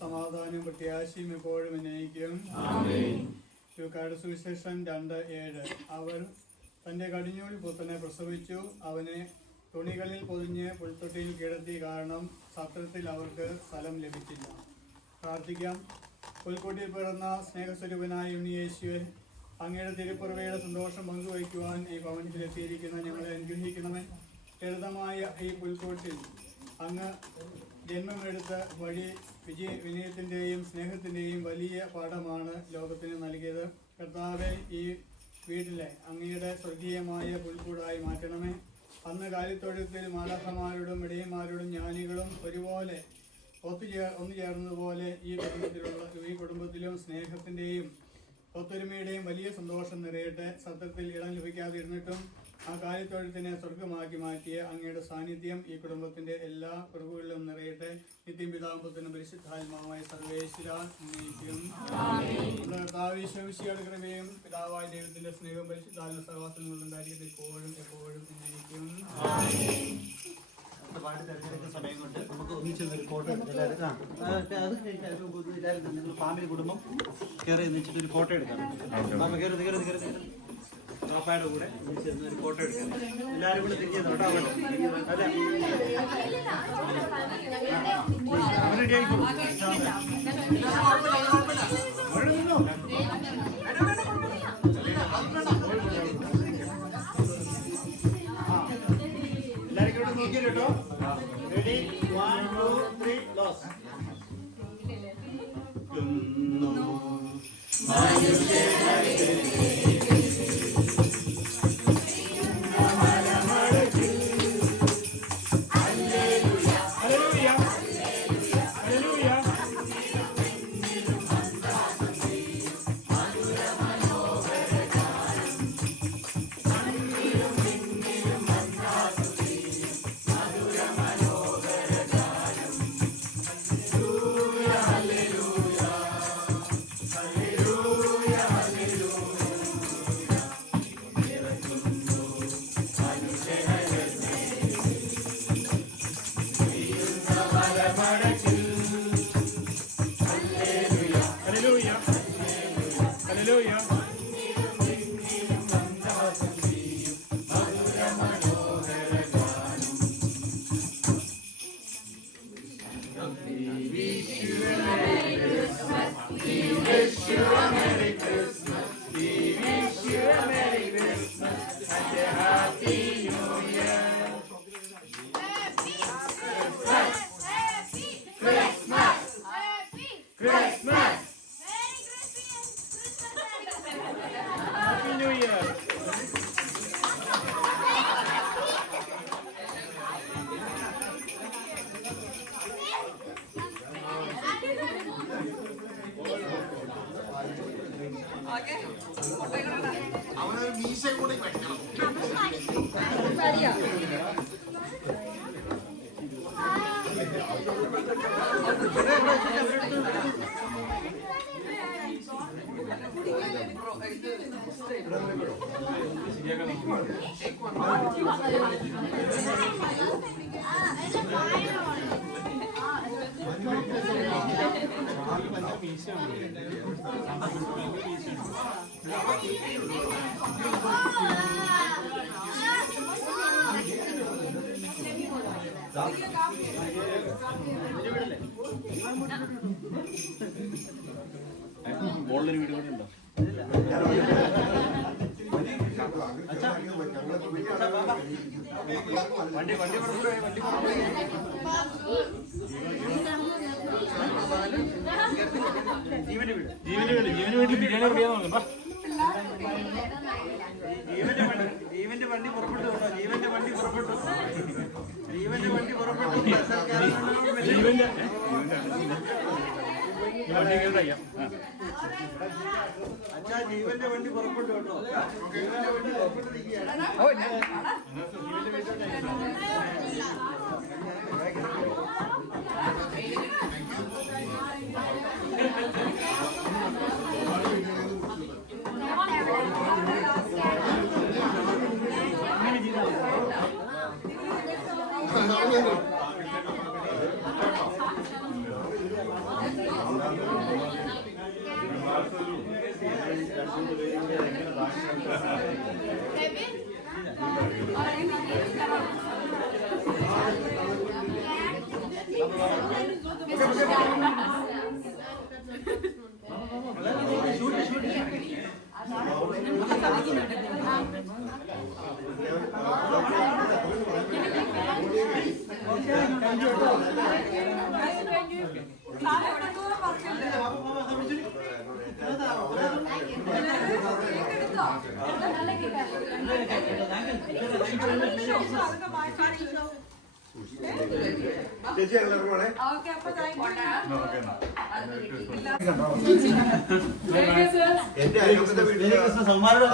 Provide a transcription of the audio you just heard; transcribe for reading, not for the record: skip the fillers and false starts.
സമാധാനം പ്രത്യാശയും എപ്പോഴും എന്നേക്കും. ലൂക്കായുടെ സുവിശേഷം 2:7. അവർ തന്റെ കടിഞ്ഞൂൽ പുത്രനെ പ്രസവിച്ചു, അവനെ തുണികളിൽ പൊതിഞ്ഞ് പുൽത്തൊട്ടിയിൽ കിടത്തി, കാരണം സത്രത്തിൽ അവർക്ക് സ്ഥലം ലഭിച്ചില്ല. പ്രാർത്ഥിക്കാം. പുൽക്കൂട്ടിൽ പിറന്ന സ്നേഹസ്വരൂപനായ ഉണ്ണിയേശുവേ, അങ്ങയുടെ തിരുപ്പിറവിയുടെ സന്തോഷം പങ്കുവയ്ക്കുവാൻ ഈ ഭവനത്തിലെത്തിയിരിക്കുന്ന ഞങ്ങളെ അനുഗ്രഹിക്കണമേ. ലളിതമായ ഈ പുൽക്കൂട്ടിൽ അങ്ങ് ജന്മമെടുത്ത വഴി വിനയത്തിൻ്റെയും സ്നേഹത്തിൻ്റെയും വലിയ പാഠമാണ് ലോകത്തിന് നൽകിയത്. കർത്താവെ, ഈ വീട്ടിലെ അങ്ങയുടെ സ്വർഗീയമായ പുൽക്കൂടായി മാറ്റണമേ. അന്ന് കാലിത്തൊഴുത്തിൽ മാലാഖമാരോടും ഇടയന്മാരോടും ജ്ഞാനികളും ഒരുപോലെ ഒന്നു ചേർന്നതുപോലെ ഈ കുടുംബത്തിലും സ്നേഹത്തിൻ്റെയും ഒത്തൊരുമയുടെയും വലിയ സന്തോഷം നിറയട്ടെ. സത്യത്തിൽ ഇടം ലഭിക്കാതിരുന്നിട്ടും ആ കാലിത്തൊഴുത്തിനെ സ്വർഗമാക്കി മാറ്റിയ അങ്ങയുടെ സാന്നിധ്യം ഈ കുടുംബത്തിന്റെ എല്ലാ കുറവുകളിലും നിറയട്ടെ. നിത്യം പിതാവും പുത്രനും പരിശുദ്ധാത്മാവുമായ സർവേശ്വരാ എന്നേക്കും. കർത്താവിശ്വസിയുടെ കൃപയും പിതാവായ ദൈവത്തിന്റെ സ്നേഹവും പരിശുദ്ധാത്മ സഹവാസങ്ങളും ഉണ്ടായിരിക്കട്ടെ എപ്പോഴും എപ്പോഴും എന്നേക്കും. പാട്ട് തിരഞ്ഞെടുക്കുന്ന സമയം കൊണ്ട് നമുക്ക് ഒന്നിച്ചൊരു ഫോട്ടോ എടുക്കാം. നിങ്ങൾ ഫാമിലി കുടുംബം കയറി ഒന്നിച്ചിട്ട് ഒരു ഫോട്ടോ എടുക്കാം. പാപ്പയുടെ കൂടെ ഒന്നിച്ചിരുന്ന് ഒരു ഫോട്ടോ എടുക്കാം. എല്ലാവരും കൂടെ തിരിച്ചു കേട്ടോ. അതെ, റെഡി ആയിക്കോളൂ. കേട്ടോ. റെഡി, 1 2 3 ലോസ്. അവനൊരു മീശ കൂടി വെക്കണം. ബോളിലൊരു വീട് കൂടെ ഉണ്ടോ? വണ്ടി വണ്ടി ജീവന്റെ വീട് ജീവന്റെ വീട്ടിൽ ബിരിയാണി റെഡിയാന്ന് നോക്കാം. ജീവന്റെ വണ്ടി പുറപ്പെട്ടു കേട്ടോ. ജീവന്റെ വണ്ടി പുറപ്പെട്ടു. ജീവന്റെ വണ്ടി പുറപ്പെട്ടു. ജീവന്റെ അച്ഛാ ജീവന്റെ വണ്ടി പുറപ്പെട്ടു കേട്ടോ. ജീവന്റെ വണ്ടി പുറപ്പെട്ടിരിക്കുകയാണ്. ചേച്ചി എല്ലാവർക്കും വേണേ എന്റെ അയൽവക്കത്തെ വീട്ടിൽ സമ്മാനം